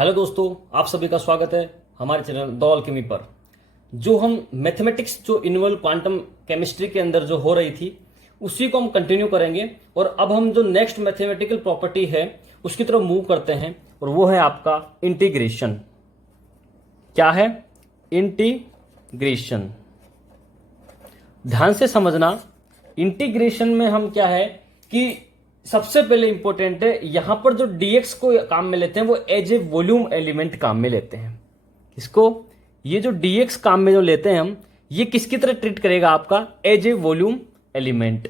Hello दोस्तों, आप सभी का स्वागत है हमारे चैनल द अल्केमी पर। जो हम मैथमेटिक्स जो इन्वॉल्व क्वांटम केमिस्ट्री के अंदर जो हो रही थी उसी को हम कंटिन्यू करेंगे। और अब हम जो नेक्स्ट मैथमेटिकल प्रॉपर्टी है उसकी तरफ मूव करते हैं और वो है आपका इंटीग्रेशन। क्या है? इंटीग्रेशन। ध्यान से समझना, इंटीग्रेशन में हम क्या है कि सबसे पहले इंपॉर्टेंट है यहां पर जो dx को काम में लेते हैं वो एज ए वॉल्यूम एलिमेंट काम में लेते हैं। इसको ये जो dx काम में जो लेते हैं हम, ये किसकी तरह ट्रीट करेगा? आपका एज ए वॉल्यूम एलिमेंट।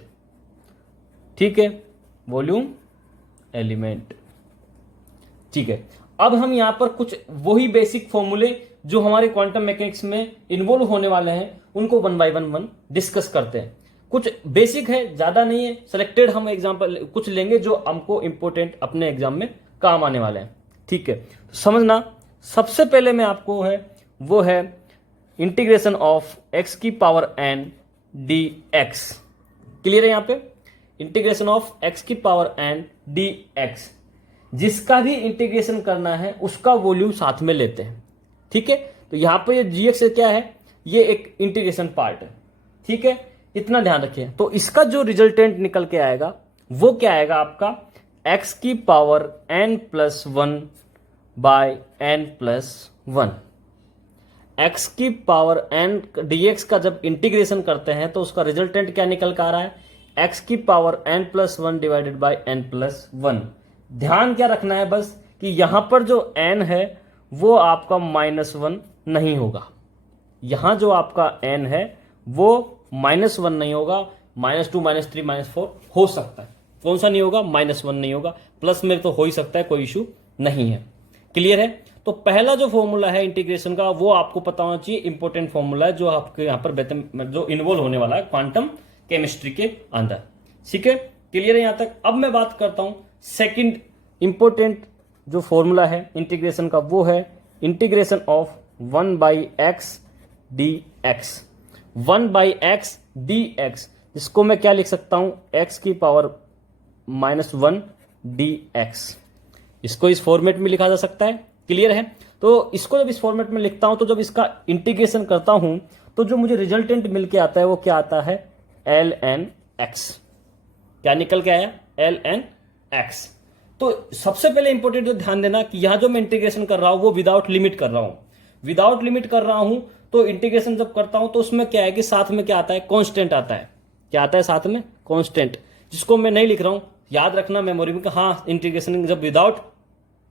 ठीक है, वॉल्यूम एलिमेंट। ठीक है, अब हम यहां पर कुछ वही बेसिक फॉर्मूले जो हमारे क्वांटम मैकेनिक्स में इन्वॉल्व होने वाले हैं उनको वन बाय वन डिस्कस करते हैं। कुछ बेसिक है, ज्यादा नहीं है, सिलेक्टेड हम एग्जांपल कुछ लेंगे जो हमको इंपॉर्टेंट अपने एग्जाम में काम आने वाले हैं। ठीक है, तो समझना, सबसे पहले मैं आपको है वो है इंटीग्रेशन ऑफ x की पावर n dx। क्लियर है? यहां पे इंटीग्रेशन ऑफ x की पावर n dx, जिसका भी इंटीग्रेशन करना है उसका वॉल्यूम साथ में लेते हैं। ठीक है, तो यहां पर ये gx क्या है? ये एक इंटीग्रेशन पार्ट है। ठीक है, इतना ध्यान रखिए। तो इसका जो रिजल्टेंट निकल के आएगा वो क्या आएगा? आपका x की power n plus 1 by n plus 1। x की पावर n dx का जब इंटीग्रेशन करते हैं तो उसका रिजल्टेंट क्या निकल कर आ रहा है? x की power n plus 1 divided by n plus 1। ध्यान क्या रखना है बस कि यहां पर जो n है वो आपका -1 नहीं होगा। यहां जो आपका n है वो -1 नहीं होगा, -2 -3 -4 हो सकता है। कौन सा नहीं होगा? -1 नहीं होगा। प्लस में तो हो ही सकता है, कोई इशू नहीं है। क्लियर है? तो पहला जो फॉर्मूला है इंटीग्रेशन का वो आपको पता होना चाहिए, इंपॉर्टेंट फॉर्मूला है जो आपके यहां पर जो इन्वॉल्व होने वाला है क्वांटम केमिस्ट्री के अंदर। ठीक है, क्लियर है यहां तक? अब मैं बात करता हूं सेकंड इंपॉर्टेंट जो फॉर्मूला है इंटीग्रेशन का, वो है integration of 1/x dx। 1/x dx, जिसको मैं क्या लिख सकता हूं? x की पावर -1 dx। इसको इस फॉर्मेट में लिखा जा सकता है। क्लियर है? तो इसको जब इस फॉर्मेट में लिखता हूं तो जब इसका इंटीग्रेशन करता हूं तो जो मुझे रिजल्टेंट मिल के आता है वो क्या आता है? ln x। क्या निकल के आया? ln x। तो सबसे पहले इंपॉर्टेंट जो ध्यान देना कि यहां जो मैं इंटीग्रेशन कर रहा हूं वो विदाउट लिमिट कर रहा हूं। विदाउट लिमिट कर रहा हूं तो इंटीग्रेशन जब करता हूं तो उसमें क्या है कि साथ में क्या आता है? कांस्टेंट आता है। क्या आता है साथ में? कांस्टेंट, जिसको मैं नहीं लिख रहा हूं। याद रखना मेमोरी में कि हाँ, इंटीग्रेशन जब विदाउट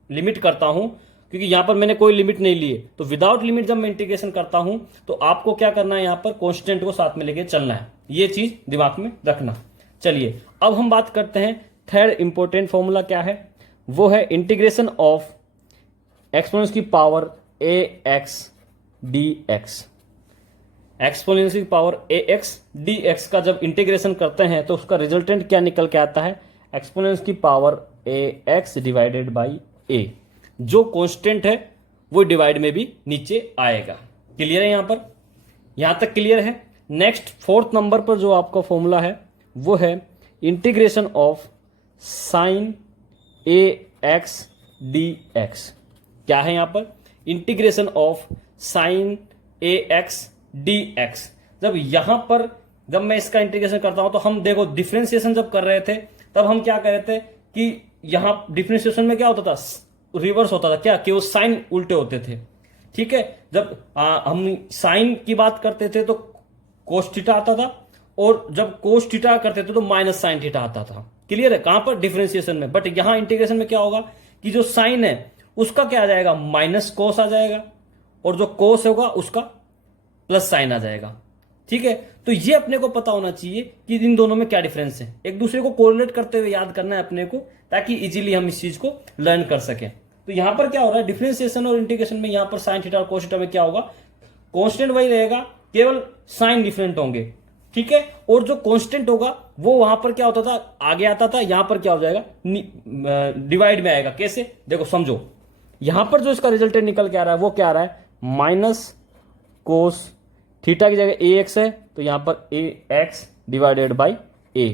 लिमिट करता हूं, क्योंकि यहां पर मैंने कोई लिमिट नहीं ली है, तो विदाउट लिमिट जब मैं इंटीग्रेशन करता हूं तो आपको क्या करना है? यहां पर कांस्टेंट को साथ में लेके चलना है। ये चीज दिमाग में रखना। चलिए, अब हम बात करते हैं थर्ड इंपॉर्टेंट फॉर्मूला क्या है। वो है इंटीग्रेशन ऑफ एक्सपोनेंस की पावर ax dx। एक्सपोनेंस की पावर ax dx का जब इंटीग्रेशन करते हैं तो उसका रिजल्टेंट क्या निकल के आता है? एक्सपोनेंस की power ax divided by a। जो कांस्टेंट है वो डिवाइड में भी नीचे आएगा। क्लियर है? यहां पर यहां तक क्लियर है? नेक्स्ट फोर्थ नंबर पर जो आपका फॉर्मूला है वो है integration of sine ax dx। क्या है यहां पर? Integration of sine ax dx। जब मैं इसका इंटीग्रेशन करता हूं तो हम देखो डिफरेंशिएशन जब कर रहे थे तब हम क्या कर रहे थे कि यहां डिफरेंशिएशन में क्या होता था? रिवर्स होता था। क्या कि वो साइन उल्टे होते थे। ठीक है, जब हम साइन की बात करते थे तो कोस थीटा आता था, और जब कोस थीटा करते थे तो माइनस साइन थीटा आता था। क्लियर है? कहां पर? डिफरेंशिएशन में। बट यहां इंटीग्रेशन में क्या होगा कि जो साइन है उसका क्या आ जाएगा? माइनस कोस आ जाएगा, और जो कोस होगा उसका प्लस साइन आ जाएगा। ठीक है, तो ये अपने को पता होना चाहिए कि इन दोनों में क्या डिफरेंस है। एक दूसरे को कोरिलेट करते हुए याद करना है अपने को, ताकि इजीली हम इस चीज को लर्न कर सकें। तो यहां पर क्या हो रहा है? डिफरेंशिएशन और इंटीग्रेशन में यहां पर साइन थीटा और कोस थीटा में क्या होगा? कांस्टेंट वही रहेगा, केवल साइन डिफरेंट होंगे। ठीक है, और जो कांस्टेंट होगा वो वहां पर क्या होता था? आगे आता था। यहां पर क्या हो जाएगा? डिवाइड में आएगा। कैसे? देखो समझो, यहां पर जो इसका रिजल्टेंट निकल के आ रहा है वो क्या आ रहा है? माइनस कोस थीटा की जगह ax है तो यहां पर ax डिवाइडेड बाई a।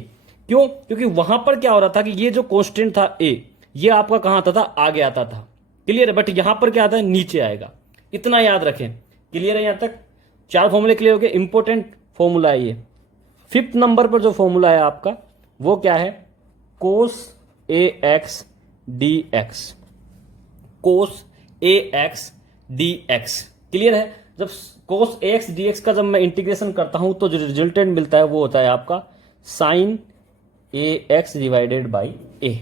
क्यों? क्योंकि वहां पर क्या हो रहा था कि ये जो कांस्टेंट था a, ये आपका कहां आता था? आगे आता था। क्लियर है, बट यहां पर क्या आता है, नीचे आएगा, इतना याद रखें। क्लियर है यहां तक? 4 फॉर्मूले क्लियर हो गए, इंपॉर्टेंट फॉर्मूला है ये। 5th नंबर पर जो फॉर्मूला है आपका वो क्या है, cos ax dx, cos ax dx। Clear है? जब cos ax dx का जब मैं इंटीग्रेशन करता हूं तो जो रिजल्टेंट मिलता है वो होता है आपका sin ax divided by a।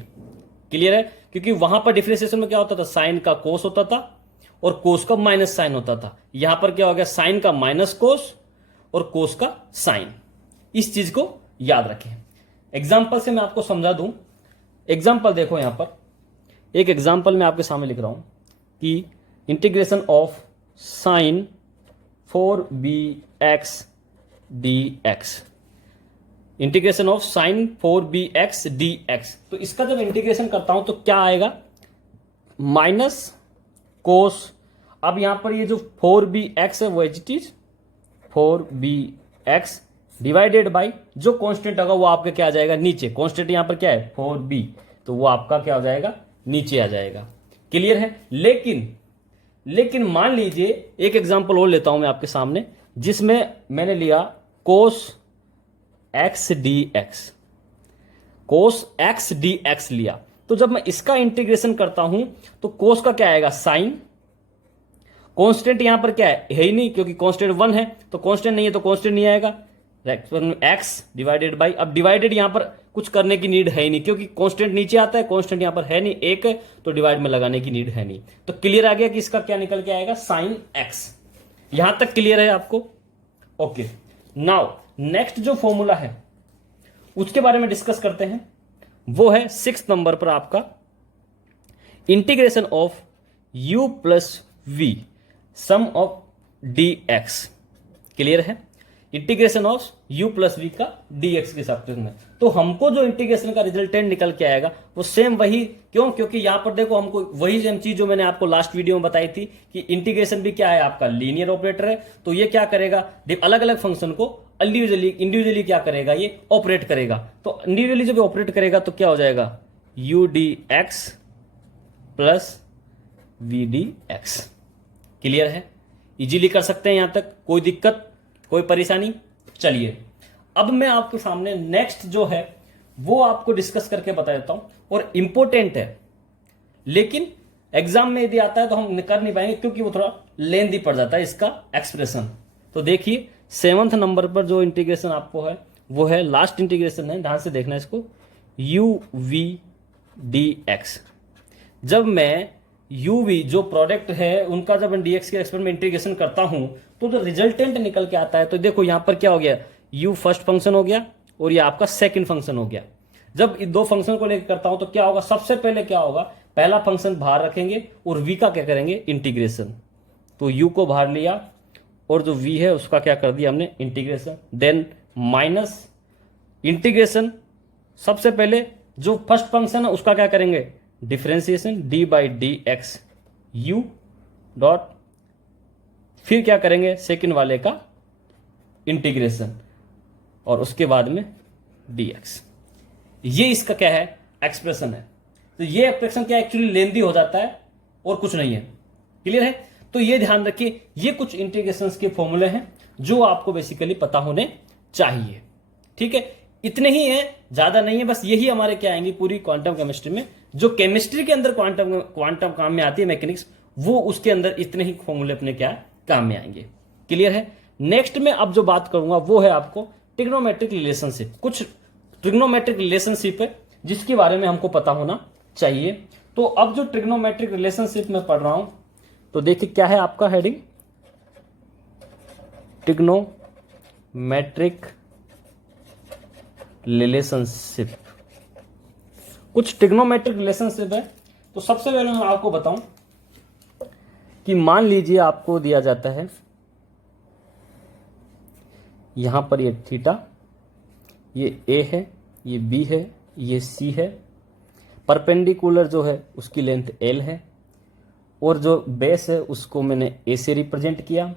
Clear है? क्योंकि वहां पर डिफरेंशिएशन में क्या होता था, साइन का कोस होता था और कोस का माइनस साइन होता था। यहां पर क्या हो गया, साइन का माइनस कोस और कोस का साइन। इस चीज को याद रखें। एग्जाम्पल से मैं आपको समझा दूं। एग्जाम्पल देखो, यहां पर एक एग्जाम्पल मैं आपके सामने लिख रहा हूं कि integration of sine 4bx dx, integration of sine 4bx dx। तो इसका जब इंटीग्रेशन करता हूं तो क्या आएगा, माइनस कोस। अब यहां पर ये जो 4bx है वो it is 4bx divided by जो कांस्टेंट होगा वो आपका क्या आ जाएगा, नीचे। कांस्टेंट यहां पर क्या है, 4b, तो वो आपका क्या हो जाएगा, नीचे आ जाएगा। क्लियर है? लेकिन मान लीजिए एक एग्जांपल और लेता हूं मैं आपके सामने, जिसमें मैंने लिया cos x dx, cos x dx लिया। तो जब मैं इसका इंटीग्रेशन करता हूं तो cos का क्या आएगा, साइन। कांस्टेंट यहां पर क्या है ही नहीं, क्योंकि कांस्टेंट 1 है, तो कांस्टेंट नहीं है तो कांस्टेंट नहीं आएगा। x डिवाइडेड बाई, अब डिवाइडेड यहां पर कुछ करने की नीड है ही नहीं, क्योंकि कांस्टेंट नीचे आता है, कांस्टेंट यहां पर है नहीं, एक है, तो डिवाइड में लगाने की नीड है नहीं। तो क्लियर आ गया कि इसका क्या निकल के आएगा, साइन x। यहां तक क्लियर है आपको? ओके, नाउ नेक्स्ट जो फॉर्मूला है उसके बारे में डिस्कस करते हैं। वो है 6th नंबर पर आपका integration of u plus v sum of dx। Clear है? Integration of u plus v का dx के साथ में। तो हमको जो इंटीग्रेशन का रिजल्टेंट निकल के आएगा वो सेम वही, क्यों? क्योंकि यहां पर देखो हमको वही सेम चीज जो मैंने आपको लास्ट वीडियो में बताई थी कि इंटीग्रेशन भी क्या है, आपका लीनियर ऑपरेटर है। तो ये क्या करेगा, अलग अलग फंक्शन को इंडिविजुअली क्या करेगा, ये ऑपरेट करेगा। तो इंडिविजुअली जब ऑपरेट करेगा तो क्या हो जाएगा, u dx plus v dx। Clear है? इजीली कर सकते हैं यहां तक, कोई दिक्कत, कोई परेशानी? चलिए अब मैं आपके सामने नेक्स्ट जो है वो आपको डिस्कस करके बता देता हूं, और इंपॉर्टेंट है, लेकिन एग्जाम में यदि आता है तो हम कर नहीं पाएंगे क्योंकि वो थोड़ा लेंथी पड़ जाता है इसका एक्सप्रेशन। तो देखिए 7th नंबर पर जो इंटीग्रेशन आपको है वो है, लास्ट इंटीग्रेशन है, ध्यान से देखना इसको, u v dx। जब मैं uv जो प्रोडक्ट है उनका जब dx के रेस्पेक्ट में इंटीग्रेशन करता हूं तो जो रिजल्टेंट निकल के आता है, तो देखो यहां पर क्या हो गया, u फर्स्ट फंक्शन हो गया और ये आपका सेकंड फंक्शन हो गया। जब इन दो फंक्शन को लेकर करता हूं तो क्या होगा, सबसे पहले क्या होगा, पहला फंक्शन बाहर रखेंगे और v का क्या करेंगे, इंटीग्रेशन। तो u को बाहर लिया और जो v है उसका क्या कर दिया हमने, इंटीग्रेशन। देन माइनस इंटीग्रेशन, सबसे पहले जो फर्स्ट फंक्शन है उसका क्या करेंगे, differentiation, d by D x U dot, फिर क्या करेंगे सेकंड वाले का इंटीग्रेशन और उसके बाद में dx। ये इसका क्या है, एक्सप्रेशन है। तो ये एक्सप्रेशन क्या एक्चुअली लेंदी हो जाता है और कुछ नहीं है। क्लियर है? तो ये ध्यान रखिए, ये कुछ इंटीग्रेशंस के फॉर्मूले हैं जो आपको बेसिकली पता होने चाहिए। ठीक है, इतने ही है, ज्यादा नहीं है, बस यही हमारे क्या आएंगे पूरी क्वांटम केमिस्ट्री में। जो केमिस्ट्री के अंदर क्वांटम काम में आती है मैकेनिक्स, वो उसके अंदर इतने ही फॉर्मूले अपने क्या काम में आएंगे। क्लियर है? नेक्स्ट में अब जो बात करूंगा वो है आपको ट्रिग्नोमेट्रिक रिलेशनशिप। कुछ ट्रिग्नोमेट्रिक रिलेशनशिप है जिसके बारे में हमको पता होना चाहिए। तो अब जो ट्रिग्नोमेट्रिक रिलेशनशिप में पढ़ रहा हूं, तो देखिए क्या है आपका हेडिंग, ट्रिग्नोमेट्रिक रिलेशनशिप। कुछ ट्रिग्नोमेट्रिक रिलेशनशिप है। तो सबसे पहले मैं आपको बताऊं कि मान लीजिए आपको दिया जाता है यहां पर ये थीटा, ये ए है, ये बी है, ये सी है, परपेंडिकुलर जो है उसकी लेंथ एल है, और जो बेस है उसको मैंने ए से रिप्रेजेंट किया,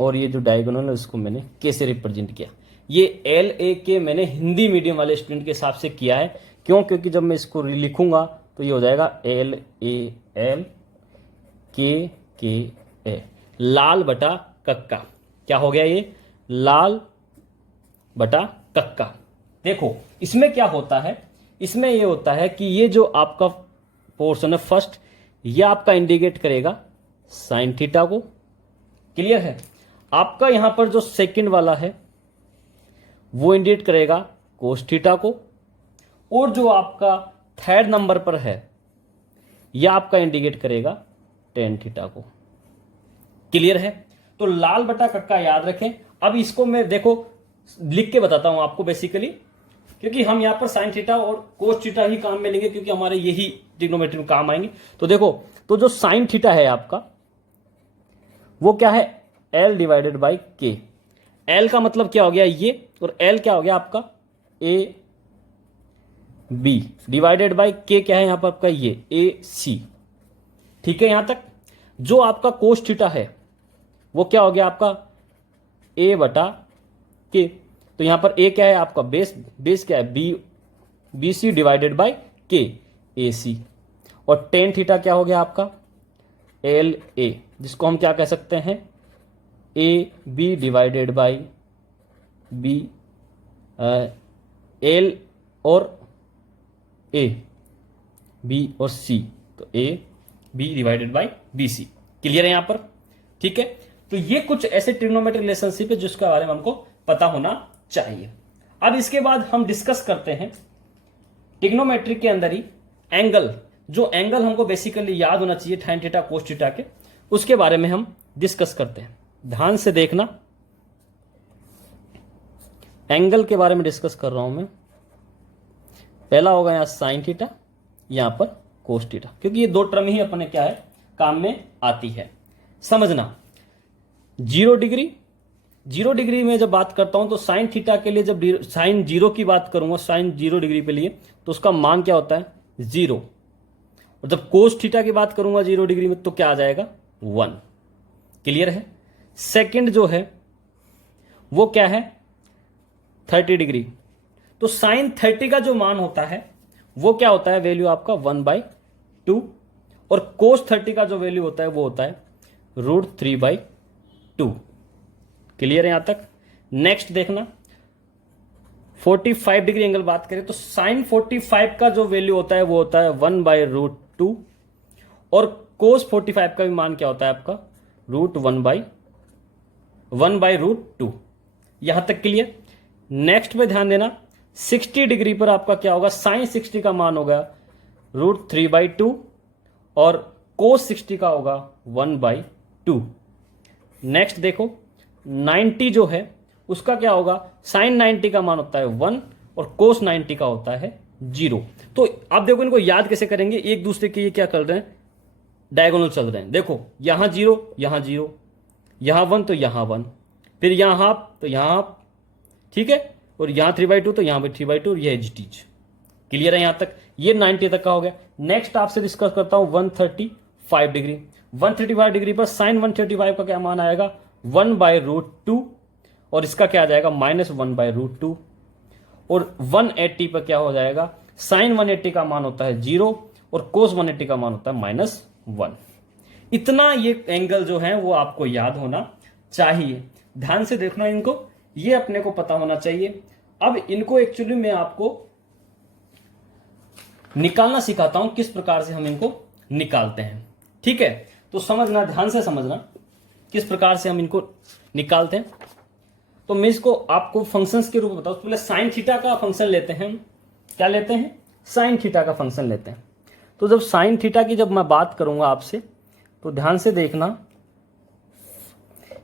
और ये जो डायगोनल है उसको मैंने के से रिप्रेजेंट किया। ये एल ए के मैंने हिंदी मीडियम वाले स्टूडेंट के हिसाब से किया है। क्यों? क्योंकि जब मैं इसको लिखूंगा तो ये हो जाएगा एल ए एल, के ए, लाल बटा कक्का। क्या हो गया ये? लाल बटा कक्का। देखो इसमें क्या होता है, इसमें ये होता है कि ये जो आपका पोर्शन है फर्स्ट, ये आपका इंडिकेट करेगा साइन थीटा को। क्लियर है? आपका यहां पर जो सेकंड वाला है वो इंडिकेट करेगा कोस थीटा को, और जो आपका थर्ड नंबर पर है यह आपका इंडिकेट करेगा टेन थीटा को। क्लियर है? तो लाल बटा कक्का याद रखें। अब इसको मैं देखो लिख के बताता हूं आपको बेसिकली, क्योंकि हम यहां पर साइन थीटा और कोस थीटा ही काम में लेंगे, क्योंकि हमारे यही ट्रिग्नोमेट्री में काम आएंगे। तो देखो, तो जो साइन थीटा है आपका वो क्या है? एल डिवाइडेड बाई के। एल का मतलब क्या हो गया? ये, और एल क्या हो गया आपका? ए बी डिवाइडेड बाई के क्या है यहां पर आपका? ये ए सी। ठीक है? यहां तक जो आपका कोस थीटा है वो क्या हो गया आपका? ए बटा के। तो यहां पर ए क्या है आपका? बेस। बेस क्या है? बी सी डिवाइडेड बाई के, ए सी। और टेन थीटा क्या हो गया आपका? एल ए, जिसको हम क्या कह सकते हैं? A B divided by B, L और ए, बी और सी, तो A B divided by B C. Clear है यहां पर? ठीक है? तो ये कुछ ऐसे ट्रिग्नोमेट्रिक रिलेशनशिप है जिसके बारे में हमको पता होना चाहिए। अब इसके बाद हम डिस्कस करते हैं ट्रिग्नोमेट्री के अंदर ही एंगल, जो एंगल हमको बेसिकली याद होना चाहिए tan थीटा कोस थीटा के, उसके बारे में हम डिस्कस करते हैं। ध्यान से देखना, एंगल के बारे में डिस्कस कर रहा हूं मैं। पहला होगा यहां साइन थीटा, यहां पर कोस थीटा, क्योंकि ये दो टर्म ही अपने क्या है काम में आती है। समझना, 0 डिग्री, 0 डिग्री में जब बात करता हूं तो साइन थीटा के लिए जब साइन 0 की बात करूंगा, साइन 0 डिग्री पे लिए, तो उसका मान क्या होता है? 0। और जब कोस थीटा की बात करूंगा 0 डिग्री में तो क्या आ जाएगा? 1। क्लियर है? सेकंड जो है वो क्या है? 30 डिग्री। तो साइन 30 का जो मान होता है वो क्या होता है? वैल्यू आपका 1/2। और कोस 30 का जो वैल्यू होता है वो होता है √3/2। क्लियर है यहां तक? नेक्स्ट देखना, 45 डिग्री एंगल बात करें तो साइन 45 का जो वैल्यू होता है वो होता है 1/√2, और कोस 45 का भी मान क्या होता है आपका? √1/2। यहां तक क्लियर? नेक्स्ट पे ध्यान देना, 60 डिग्री पर आपका क्या होगा? साइन 60 का मान होगा √3/2, और कोस 60 का होगा 1/2। नेक्स्ट देखो, 90 जो है उसका क्या होगा? साइन 90 का मान होता है 1 और कोस 90 का होता है 0। तो आप देखो इनको याद कैसे करेंगे? एक दूसरे के ये क्या कर रहे हैं? डायगोनल चल रहे हैं। देखो यहां 0, यहां 0, यहां 1 तो यहां 1, फिर यहां हाफ तो यहां हाफ। ठीक है? और यहां 3/2 तो यहां पर 3/2, और यह एजिटीज। क्लियर है यहां तक? ये 90 तक का हो गया। नेक्स्ट आपसे डिस्कस करता हूं 135 डिग्री। 135 डिग्री पर साइन 135 का क्या मान आएगा? 1/√2, और इसका क्या आ जाएगा? -1/√2। और 180 पर क्या हो जाएगा? साइन 180 का मान होता है 0 और कोस 180 का मान होता है -1। इतना ये एंगल जो है वो आपको याद होना चाहिए। ध्यान से देखना इनको, ये अपने को पता होना चाहिए। अब इनको एक्चुअली मैं आपको निकालना सिखाता हूं, किस प्रकार से हम इनको निकालते हैं। ठीक है? तो समझना, ध्यान से समझना किस प्रकार से हम इनको निकालते हैं। तो मैं इसको आपको फंक्शंस के रूप में बताऊं। पहले साइन थीटा का फंक्शन लेते हैं। क्या लेते हैं? साइन थीटा का फंक्शन लेते हैं। तो जब साइन थीटा की जब मैं बात करूंगा आपसे, तो ध्यान से देखना,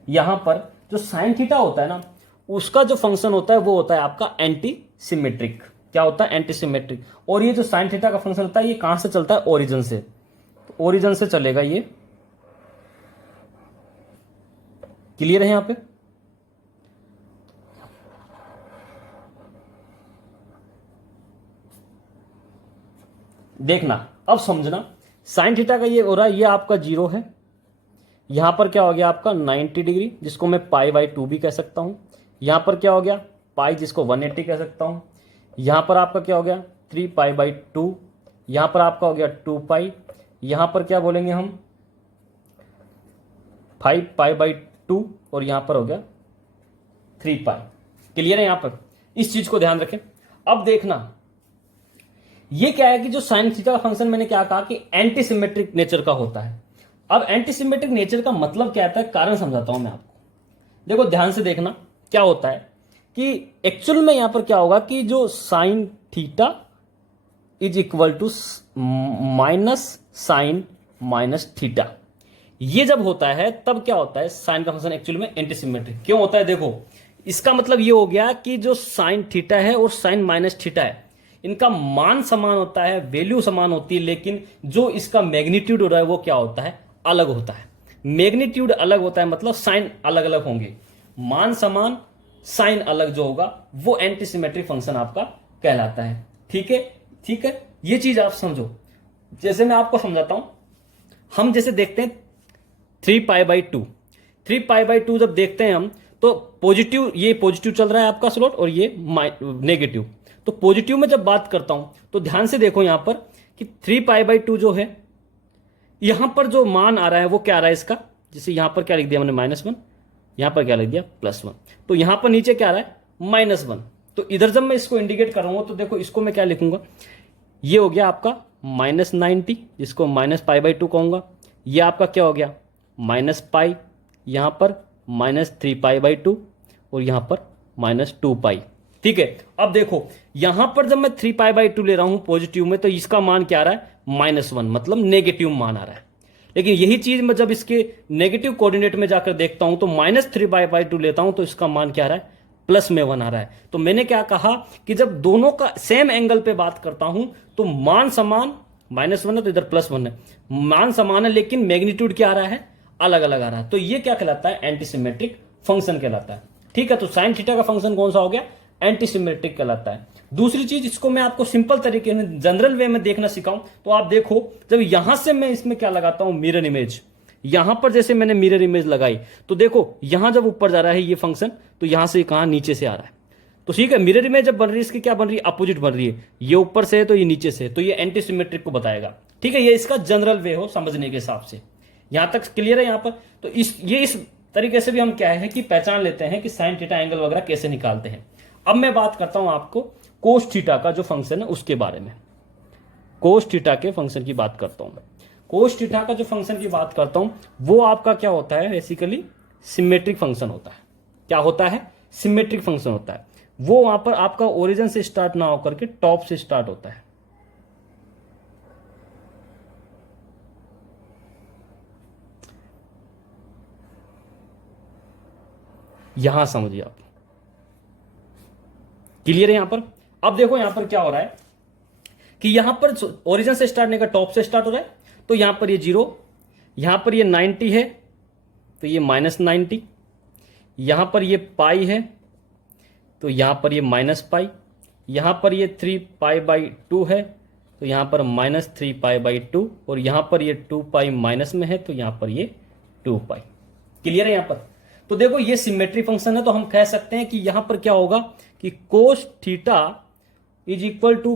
यहां पर जो साइन थीटा होता है ना, उसका जो फंक्शन होता है वो होता है आपका एंटी सिमेट्रिक। क्या होता है? Anti symmetric. और ये जो साइन थीटा का फंक्शन होता है ये कहां से चलता है? ओरिजिन से। तो ओरिजिन से चलेगा ये। क्लियर है यहां पे? देखना, अब समझना, साइन थीटा का ये हो रहा है, ये आपका 0 है। यहां पर क्या हो गया आपका? 90 डिग्री, जिसको मैं π/2 भी कह सकता हूं। यहां पर क्या हो गया? पाई, जिसको 180 कह सकता हूं। यहां पर आपका क्या हो गया? 3π/2। यहां पर आपका हो गया 2π। यहां पर क्या बोलेंगे हम? 5π/2 और यहां पर हो गया 3π। क्लियर है? यहां पर इस चीज को ध्यान रखें। अब देखना ये क्या है कि जो साइन थीटा का फंक्शन मैंने क्या कहा कि एंटी सिमेट्रिक नेचर का होता है। अब एंटी सिमेट्रिक नेचर का मतलब क्या आता है, कारण समझाता हूं मैं आपको। देखो ध्यान से देखना क्या होता है कि एक्चुअल में यहां पर क्या होगा कि जो sine theta is equal to minus sine minus theta, ये जब होता है तब क्या होता है, साइन का फंक्शन एक्चुअल में एंटी सिमेट्रिक क्यों होता है। देखो इसका मतलब ये हो गया कि जो साइन थीटा है और साइन माइनस थीटा है, इनका मान समान होता है, वैल्यू समान होती है, लेकिन जो इसका मैग्नीट्यूड हो रहा है वो क्या होता है, अलग होता है। मैग्नीट्यूड अलग होता है मतलब साइन अलग अलग होंगे, मान समान साइन अलग जो होगा वो एंटी सिमेट्रिक फंक्शन आपका कहलाता है। ठीक है, ठीक है, ये चीज आप समझो। जैसे मैं आपको समझाता हूं, हम जैसे देखते हैं 3π/2, 3π/2 जब देखते हैं हम तो पॉजिटिव, ये पॉजिटिव चल रहा है आपका स्लॉट और ये नेगेटिव। तो पॉजिटिव में जब बात करता हूं तो ध्यान से देखो यहां पर कि 3π/2 जो है, यहां पर जो मान आ रहा है वो क्या आ रहा है इसका, जैसे यहां पर क्या लिख दिया मैंने -1, यहां पर क्या लिख दिया +1, तो यहां पर नीचे क्या आ रहा है -1। तो इधर जब मैं इसको इंडिकेट करूंगा तो देखो इसको मैं क्या लिखूंगा, ये हो गया आपका -90, जिसको -π/2 कहूंगा। ये आपका क्या हो गया -π, यहां पर -3π/2 और यहां पर -2π। ठीक है, अब देखो यहां पर जब मैं 3π/2 ले रहा हूं पॉजिटिव में तो इसका मान क्या आ रहा है -1, मतलब नेगेटिव मान आ रहा है। लेकिन यही चीज मैं जब इसके नेगेटिव कोऑर्डिनेट में जाकर देखता हूं तो -3π/2 लेता हूं तो इसका मान क्या आ रहा है +1 आ रहा है। तो मैंने क्या कहा कि जब दोनों का सेम एंगल पे बात करता हूं तो मान समान, -1 है तो इधर +1 है, मान समान है लेकिन मैग्नीट्यूड क्या आ रहा है अलग अलग आ रहा है। तो ये क्या कहलाता है एंटी सिमेट्रिक फंक्शन कहलाता है। ठीक है, तो साइन थीटा का फंक्शन कौन सा हो गया, एंटी सिमेट्रिक कहलाता है। दूसरी चीज, इसको मैं आपको सिंपल तरीके में जनरल वे में देखना सिखाऊं तो आप देखो, जब यहां से मैं इसमें क्या लगाता हूं मिरर इमेज, यहां पर जैसे मैंने मिरर इमेज लगाई तो देखो यहां जब ऊपर जा रहा है ये फंक्शन तो यहां से कहां नीचे से आ रहा है। तो ठीक है, मिरर इमेज जब बन रही है इसकी क्या बन रही है, अपोजिट बन रही है, ये ऊपर से है तो ये नीचे से है, तो ये एंटी सिमेट्रिक को बताएगा। ठीक है, ये इसका जनरल वे हो समझने के हिसाब से। यहां तक क्लियर है यहां पर। तो इस तरीके से भी हम क्या है कि पहचान लेते हैं कि साइन थीटा एंगल वगैरह कैसे निकालते हैं। अब मैं बात करता हूं आपको कोस थीटा का जो फंक्शन है उसके बारे में। कोस थीटा के फंक्शन की बात करता हूं मैं। कोस थीटा का जो फंक्शन की बात करता हूं वो आपका क्या होता है, बेसिकली सिमेट्रिक फंक्शन होता है। क्या होता है, सिमेट्रिक फंक्शन होता है। वो वहां पर आपका ओरिजिन से स्टार्ट ना होकर के टॉप से स्टार्ट होता है। यहां समझिए आप, क्लियर है यहां पर। अब देखो यहां पर क्या हो रहा है कि यहां पर ओरिजिन से स्टार्ट नहीं कर, टॉप से स्टार्ट हो रहा है। तो यहां पर ये 0, यहां पर ये 90 है तो ये -90, यहां पर ये पाई है तो यहां पर ये -π, यहां पर ये 3π/2 है तो यहां पर -3π/2 और यहां पर ये 2π माइनस में है तो यहां पर ये 2π। क्लियर है यहां पर। तो देखो ये सिमेट्री फंक्शन है तो हम कह सकते हैं कि यहां पर क्या होगा कि cos theta is equal to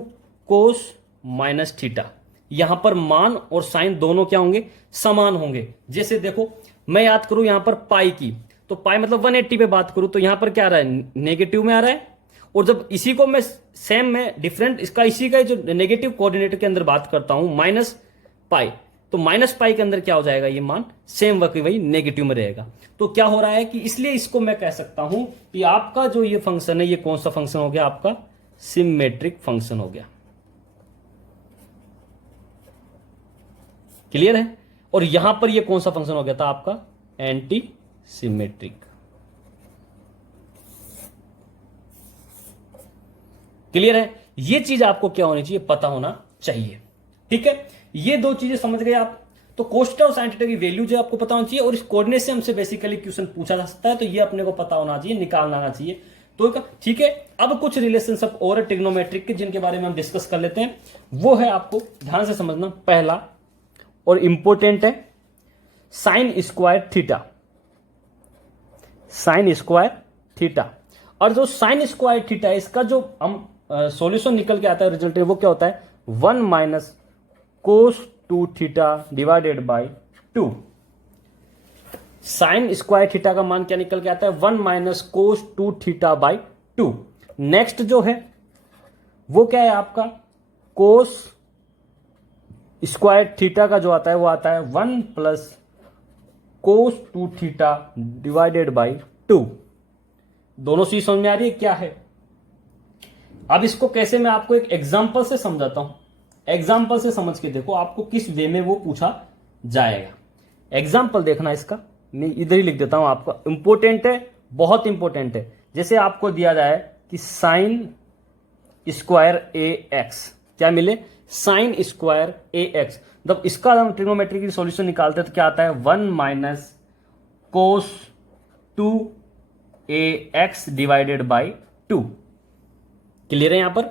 cos minus theta. यहां पर मान और साइन दोनों क्या होंगे, समान होंगे। जैसे देखो मैं याद करूं यहां पर पाई की, तो पाई मतलब 180 पे बात करूं तो यहां पर क्या आ रहा है, नेगेटिव में आ रहा है। और जब इसी को मैं सेम में डिफरेंट इसका इसी का जो नेगेटिव कोऑर्डिनेट के अंदर बात करता हूं -π, तो -π के अंदर क्या हो जाएगा, ये मान सेम वही नेगेटिव में रहेगा। तो क्या हो रहा है कि इसलिए इसको मैं कह सकता हूं कि आपका जो ये फंक्शन है ये कौन सा फंक्शन हो गया, आपका सिमेट्रिक फंक्शन हो गया। क्लियर है। और यहां पर ये कौन सा फंक्शन हो गया था आपका, एंटी सिमेट्रिक। क्लियर है। ये चीज आपको क्या होनी चाहिए, पता होना चाहिए। ठीक है, ये दो चीजें समझ गए आप। तो कोस थीटा और साइन थीटा की वैल्यू जो आपको पता होनी चाहिए और इस कोऑर्डिनेट से हमसे बेसिकली क्वेश्चन पूछा जा सकता है, तो ये अपने को पता होना चाहिए, निकालना आना चाहिए। तो ठीक है, अब कुछ रिलेशनशिप और ट्रिग्नोमेट्रिक के जिनके बारे में हम डिस्कस कर लेते हैं। वो है आपको ध्यान से समझना, पहला और इंपॉर्टेंट है sign square theta. Sign square theta, और जो साइन स्क्वायर थीटा है इसका जो हम सॉल्यूशन निकल के आता है, रिजल्ट है वो क्या होता है, 1 - cos 2 theta divided by 2। Sign square theta का मान क्या निकल के आता है 1 minus cos 2 theta by 2। Next जो है वो क्या है आपका कोस स्क्वायर थीटा का जो आता है वो आता है 1 plus cos 2 theta divided by 2। दोनों चीज समझ में आ रही है क्या है। अब इसको कैसे मैं आपको एक एग्जांपल से समझाता हूं। एग्जाम्पल से समझ के देखो आपको किस वे में वो पूछा जाएगा। एग्जाम्पल देखना इसका, मैं इधर ही लिख देता हूं आपका, इंपॉर्टेंट है, बहुत इंपॉर्टेंट है। जैसे आपको दिया जाए कि साइन स्क्वायर ए एक्स, क्या मिले साइन स्क्वायर ए एक्स, जब इसका हम ट्रिग्नोमेट्री की सॉल्यूशन निकालते हैं तो क्या आता है 1 minus cos 2 A x divided by 2। Clear है यहां पर,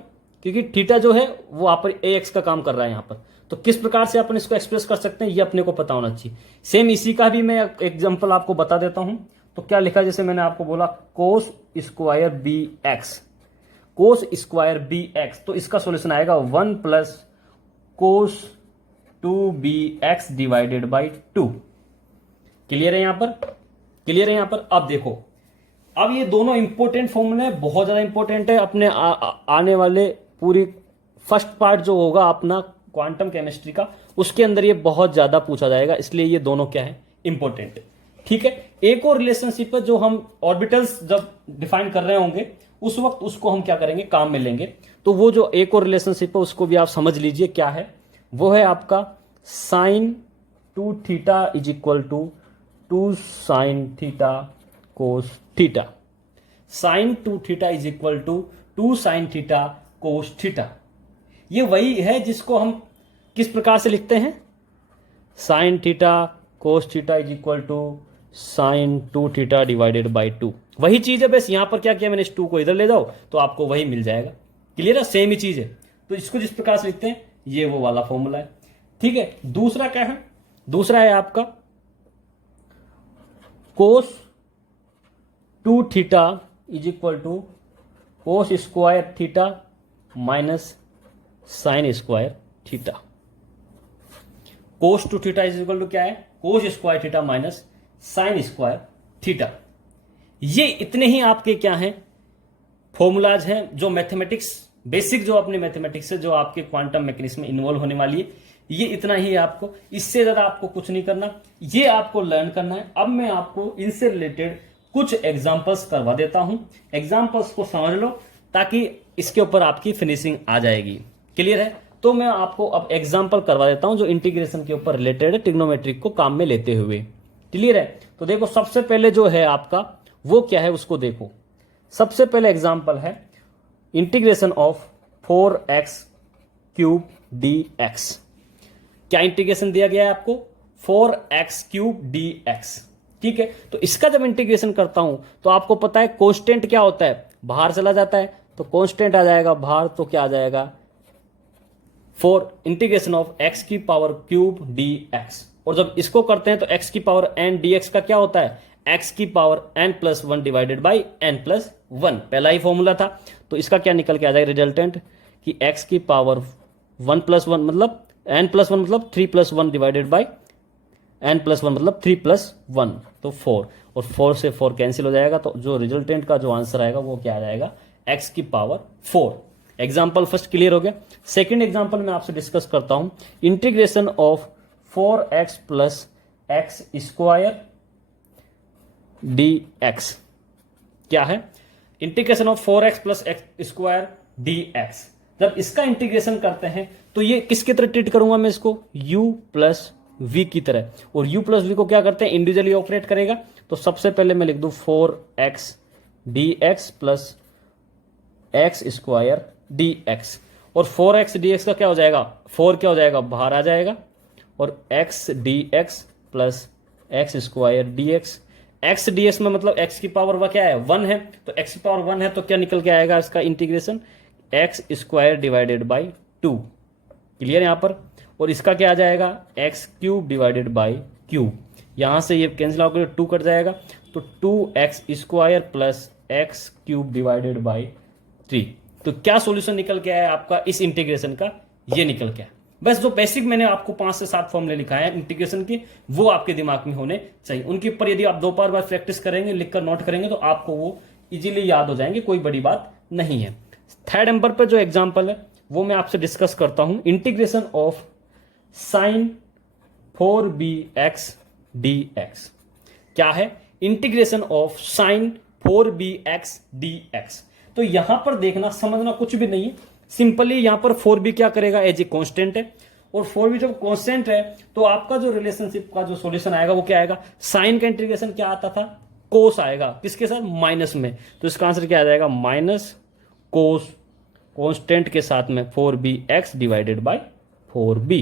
क्योंकि थीटा जो है वो वहां पर ए एक्स का काम कर रहा है यहां पर। तो किस प्रकार से अपन इसको एक्सप्रेस कर सकते हैं ये अपने को पता होना चाहिए। सेम इसी का भी मैं एग्जांपल आपको बता देता हूं। तो क्या लिखा, जैसे मैंने आपको बोला cos square B X, cos square B X, तो इसका सॉल्यूशन आएगा 1 plus cos 2 B X divided by 2। Clear है यहां पर, क्लियर है यहां पर। अब देखो, अब ये दोनों इंपॉर्टेंट फॉर्मूले बहुत ज्यादा इंपॉर्टेंट है अपने आने वाले पूरी फर्स्ट पार्ट जो होगा अपना क्वांटम केमिस्ट्री का, उसके अंदर ये बहुत ज्यादा पूछा जाएगा, इसलिए ये दोनों क्या है इंपॉर्टेंट है। ठीक है, एक और रिलेशनशिप है जो हम ऑर्बिटल्स जब डिफाइन कर रहे होंगे उस वक्त उसको हम क्या करेंगे काम में लेंगे। तो वो जो एक और रिलेशनशिप है उसको भी आप समझ लीजिए क्या है। वो है आपका sine 2 theta is equal to 2 sine theta cos theta. Sine 2 theta is equal to 2 sine theta cos theta. ये वही है जिसको हम किस प्रकार से लिखते हैं, sine theta cos theta is equal to sine 2 theta divided by 2। वही चीज है, बस यहां पर क्या किया मैंने, इस 2 को इधर ले जाओ तो आपको वही मिल जाएगा। क्लियर है, सेम ही चीज है। तो इसको जिस प्रकार से लिखते हैं ये वो वाला फॉर्मूला है। ठीक है, दूसरा क्या है, दूसरा है आपका cos 2 theta is equal to cos square theta minus sine square theta. Cos 2 theta is equal to क्या है, cos square theta minus sine square theta. ये इतने ही आपके क्या हैं फॉर्मूलाज हैं जो मैथमेटिक्स बेसिक जो अपने मैथमेटिक्स है जो आपके क्वांटम मैकेनिक्स में इन्वॉल्व होने वाली है। ये इतना ही है आपको, इससे ज्यादा आपको कुछ नहीं करना, ये आपको लर्न करना है। अब मैं आपको इनसे रिलेटेड कुछ एग्जांपल्स करवा देता हूं, एग्जांपल्स को समझ लो ताकि इसके ऊपर आपकी फिनिशिंग आ जाएगी। क्लियर है, तो मैं आपको अब एग्जांपल करवा देता हूं जो इंटीग्रेशन के ऊपर रिलेटेड है ट्रिग्नोमेट्रिक को काम में लेते हुए। क्लियर है, तो देखो सबसे पहले जो है आपका वो क्या है उसको देखो। सबसे पहले एग्जांपल है integration of 4x cube dx। क्या इंटीग्रेशन दिया गया है आपको, 4x क्यूब dx। ठीक है, तो इसका जब इंटीग्रेशन करता हूं तो आपको पता है कांस्टेंट क्या होता है, बाहर चला जाता है तो कांस्टेंट आ जाएगा बाहर, तो क्या आ जाएगा 4 इंटीग्रेशन ऑफ x की पावर क्यूब dx। और जब इसको करते हैं तो x की पावर n dx का क्या होता है, x की power n+1 divided by n+1। पहला ही फॉर्मूला था, तो इसका क्या निकल के आ जाएगा रिजल्टेंट कि x की पावर 1+1 मतलब n+1 मतलब 3+1 डिवाइडेड बाई n+1 मतलब 3+1 तो 4, और 4 से 4 कैंसिल हो जाएगा। तो जो रिजल्टेंट का जो आंसर आएगा वो क्या आ जाएगा, x की पावर 4। एग्जाम्पल फर्स्ट क्लियर हो गया। सेकेंड एग्जाम्पल मैं आपसे डिस्कस करता हूं, integration of 4x plus x square dx। क्या है, integration of 4x plus x square dx। जब इसका इंटीग्रेशन करते हैं तो ये किसकी तरह ट्रीट करूंगा मैं इसको, u प्लस v की तरह। और u प्लस v को क्या करते हैं, इंडिविजुअली ऑपरेट करेगा। तो सबसे पहले मैं लिख दूं 4x dx plus x square dx। और 4x dx का क्या हो जाएगा, 4 क्या हो जाएगा बाहर आ जाएगा, और x dx plus x square dx। x dx में मतलब x की पावर वह क्या है 1 है, तो x की पावर 1 है तो क्या निकल के आएगा इसका integration x square divided by 2। Clear यहां पर, और इसका क्या आ जाएगा x cube divided by cube. यहां से ये कैंसिल आउट करके 2 कट जाएगा, तो 2x square plus x cube divided by 3। तो क्या सॉल्यूशन निकल के आया आपका इस इंटीग्रेशन का, ये निकल के आया। बस जो बेसिक मैंने आपको 5 से 7 फॉर्मूले लिखाए हैं इंटीग्रेशन के, वो आपके दिमाग में होने चाहिए। उनके ऊपर यदि आप 2 बार प्रैक्टिस करेंगे, लिखकर नोट करेंगे, तो आपको वो इजीली याद हो जाएंगे, कोई बड़ी बात नहीं है। थर्ड नंबर पर जो एग्जाम्पल है वो मैं आपसे डिस्कस करता हूं, integration of sine 4bx dx। क्या है? Integration of sine 4bx dx। तो यहां पर देखना, समझना कुछ भी नहीं है, सिंपली यहां पर 4b क्या करेगा, एज ए कांस्टेंट है, और 4b जब कांस्टेंट है तो आपका जो रिलेशनशिप का जो सॉल्यूशन आएगा वो क्या आएगा, साइन का इंटीग्रेशन क्या आता था, कोस आएगा, किसके साथ, माइनस में। तो इसका आंसर क्या आ जाएगा, माइनस कोस कांस्टेंट के साथ में 4bx डिवाइडेड बाय 4b।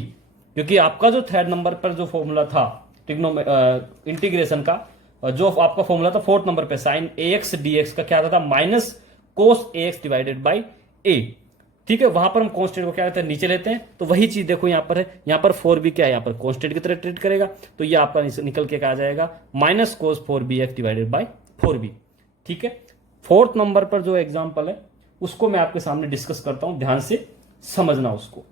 क्योंकि आपका जो थर्ड नंबर पर जो फॉर्मूला था इंटीग्रेशन का, जो आपका फॉर्मूला था फोर्थ नंबर पे साइन ax dx का क्या आता था, minus cos ax divided by a। ठीक है, वहां पर हम कांस्टेंट को क्या करते हैं, नीचे लेते हैं। तो वही चीज देखो यहां पर है, यहां पर 4b क्या है, यहां पर कांस्टेंट की तरह ट्रीट करेगा, तो ये आपका निकल के क्या आ जाएगा, minus cos 4bx divided by 4b। ठीक है, फोर्थ नंबर पर जो एग्जाम्पल है उसको मैं आपके सामने डिस्कस करता हूं, ध्यान से समझना उसको।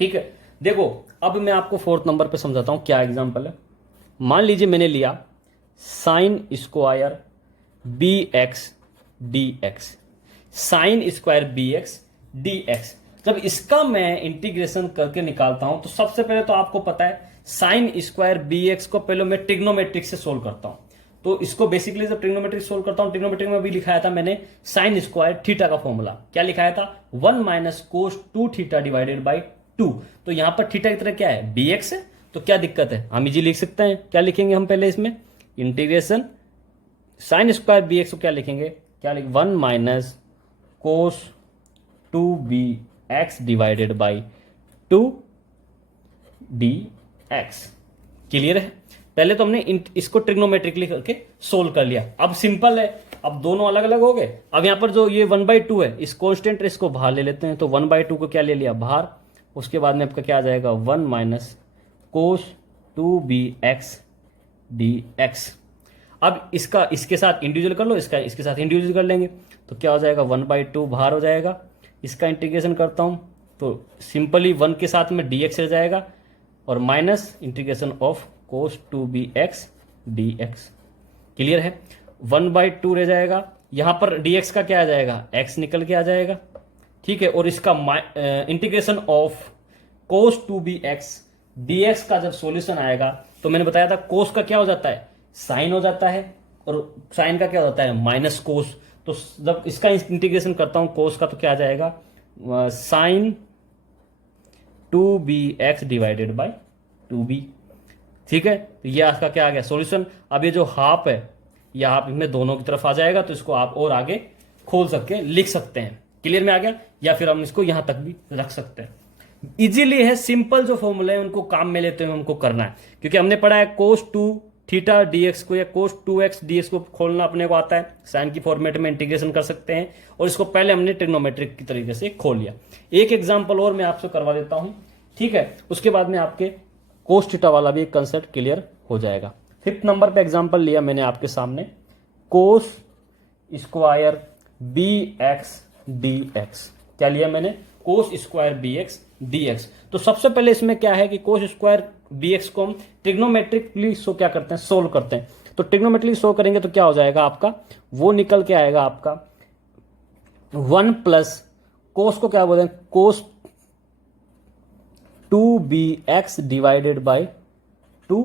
ठीक है, देखो अब मैं आपको फोर्थ नंबर पे समझाता हूं क्या एग्जांपल है। मान लीजिए मैंने लिया sine square bx dx, sine square bx dx। जब इसका मैं इंटीग्रेशन करके निकालता हूं तो सबसे पहले तो आपको पता है साइन स्क्वायर bx को पहले मैं ट्रिग्नोमेट्रिक से सोल्व करता हूं। तो इसको बेसिकली जब ट्रिग्नोमेट्रिक सोल्व करता हूं, ट्रिग्नोमेट्रिक में भी लिखाया था मैंने साइन स्क्वायर थीटा का फॉर्मूला, क्या लिखाया था, 1 minus cos 2 theta divided by 2। तो यहां पर थीटा की तरह क्या है, bx है, तो क्या दिक्कत है, हम इजी लिख सकते हैं। क्या लिखेंगे हम पहले इसमें, इंटीग्रेशन साइन स्क्वायर bx को क्या लिखेंगे, क्या लिखेंगे, 1 minus cos 2bx divided by 2 dx। Clear है? पहले तो हमने इसको ट्रिग्नोमेट्रिकली करके सोल्व कर लिया। अब सिंपल है, अब दोनों अलग अलग हो गए। अब यहां पर जो ये 1/2 है, इस कांस्टेंट इसको बाहर ले लेते हैं, तो 1/2 को क्या ले लिया बाहर। उसके बाद में आपका क्या आ जाएगा, 1 माइनस कोस 2bx dx। अब इसका इसके साथ इंडिविजुअल कर लो, इसका इसके साथ इंडिविजुअल कर लेंगे, तो क्या हो जाएगा, 1/2 बाहर हो जाएगा। इसका इंटीग्रेशन करता हूं तो सिंपली 1 के साथ में dx रह जाएगा, और minus integration of cos 2bx dx। Clear है? 1/2 रह जाएगा, यहां पर dx का क्या आ जाएगा, x निकल के आ जाएगा। ठीक है, और इसका integration of cos 2bx dx का जब सॉल्यूशन आएगा तो मैंने बताया था कोस का क्या हो जाता है, साइन हो जाता है, और साइन का क्या हो जाता है, माइनस कोस। तो जब इसका इंटीग्रेशन करता हूं कोस का, तो क्या आ जाएगा, sign 2bx divided by 2b। ठीक है, तो ये आपका क्या आ गया, सॉल्यूशन। अब ये जो हाफ है, यह हाफ इसमें दोनों की तरफ आ जाएगा, तो इसको आप और आगे खोल सकते लिख सकते हैं। क्लियर में आ गया? या फिर हम इसको यहां तक भी रख सकते हैं। इजीली है, सिंपल जो फॉर्मूला है उनको काम में लेते हुए हमको करना है, क्योंकि हमने पढ़ा है कोस 2 थीटा dx को या कोस 2x dx को खोलना अपने को आता है, साइन की फॉर्मेट में इंटीग्रेशन कर सकते हैं, और इसको पहले हमने ट्रिग्नोमेट्रिक की तरीके से खोल लिया। एक एग्जाम्पल और मैं आपसे करवा देता हूं, ठीक है, उसके बाद में आपके कोस थीटा वाला भी एक कंसेप्ट क्लियर हो जाएगा। फिफ्थ नंबर पे एग्जाम्पल लिया मैंने आपके सामने, कोस स्क्वायर bx dx। क्या लिया मैंने, कोस स्क्वायर bx dx। तो सबसे पहले इसमें क्या है कि कोस स्क्वायर bx को हम ट्रिग्नोमेट्रिकली शो क्या करते हैं, सोल्व करते हैं। तो ट्रिग्नोमेट्रिकली शो करेंगे तो क्या हो जाएगा आपका, वो निकल के आएगा आपका 1 प्लस कोस को क्या बोलते हैं, कोस 2bx डिवाइडेड बाई 2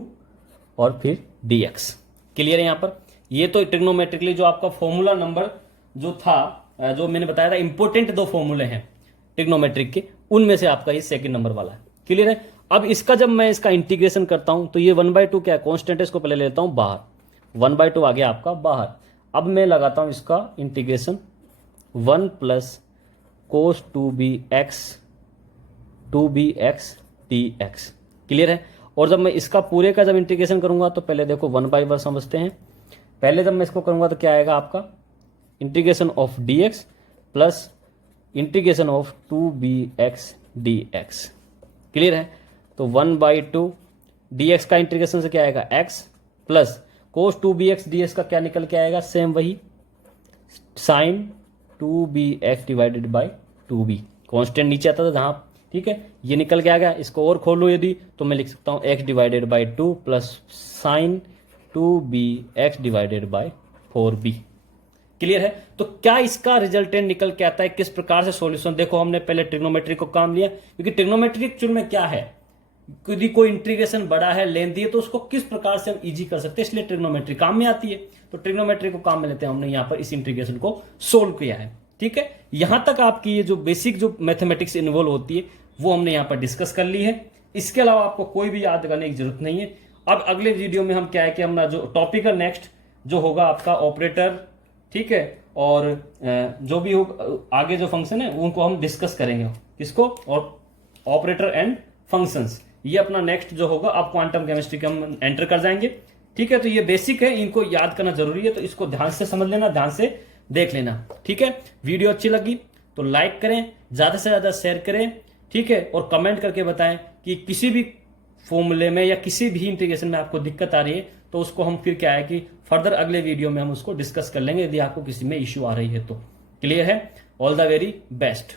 और फिर dx। क्लियर है? यहां पर ये तो ट्रिग्नोमेट्रिकली जो आपका फॉर्मूला नंबर जो था, जो मैंने बताया था इंपॉर्टेंट 2 फॉर्मूले हैं ट्रिग्नोमेट्रिक के, उनमें से आपका ये सेकंड नंबर वाला है। क्लियर है? अब इसका जब मैं इसका इंटीग्रेशन करता हूं तो ये 1/2 क्या है, कांस्टेंट है, इसको पहले लेता हूं बाहर, 1/2 आ गया आपका बाहर। अब मैं लगाता हूं इसका इंटीग्रेशन 1 प्लस कोस 2bx dx। क्लियर है? और जब मैं इसका पूरे का जब इंटीग्रेशन करूंगा तो पहले देखो 1/1 समझते हैं। पहले जब मैं इसको करूंगा तो क्या आएगा आपका, integration of dx plus integration of 2bx dx। Clear है? तो 1/2 dx का इंटीग्रेशन से क्या आएगा, x plus cos 2bx dx का क्या निकल के आएगा, सेम वही sign 2bx divided by 2b। Constant नीचे आता था जहां ठीक है, ये निकल के आ गया। इसको और खोलो यदि तो मैं लिख सकता हूं x divided by 2 plus sign 2b x divided by 4b। Clear है? तो क्या इसका रिजल्टेंट निकल के आता है, किस प्रकार से सॉल्यूशन। देखो हमने पहले ट्रिग्नोमेट्री को काम लिया, क्योंकि ट्रिग्नोमेट्री एक्चुअल में क्या है, यदि कोई इंटीग्रेशन बड़ा है, लेंथी है, तो उसको किस प्रकार से हम इजी कर सकते हैं, इसलिए ट्रिग्नोमेट्री काम में आती है। तो ट्रिग्नोमेट्री को काम में लेते हैं हमने यहां पर इस इंटीग्रेशन को सोल्व किया है। ठीक है, यहां तक आपकी ये जो बेसिक जो मैथमेटिक्स इन्वॉल्व होती है वो हमने यहां पर डिस्कस कर ली है। इसके अलावा आपको कोई भी याद करने की जरूरत नहीं है। अब अगले वीडियो में हम क्या है कि हमारा जो टॉपिक है नेक्स्ट जो होगा आपका ऑपरेटर, ठीक है, और जो भी हो आगे जो फंक्शन है उनको हम डिस्कस करेंगे। किसको? और ऑपरेटर एंड फंक्शंस, ये अपना नेक्स्ट जो होगा अब क्वांटम केमिस्ट्री के हम एंटर कर जाएंगे। ठीक है, तो ये बेसिक है, इनको याद करना जरूरी है, तो इसको ध्यान से समझ लेना, ध्यान से देख लेना। ठीक है, वीडियो अच्छी लगी तो लाइक करें, ज्यादा से ज्यादा शेयर करें, ठीक है, और कमेंट करके बताएं कि किसी भी फॉर्मूले में या किसी भी इंटीग्रेशन में आपको दिक्कत आ रही है, तो उसको हम फिर क्या है कि फर्दर अगले वीडियो में हम उसको डिस्कस कर लेंगे, यदि आपको किसी में इश्यू आ रही है तो। क्लियर है? All the very best.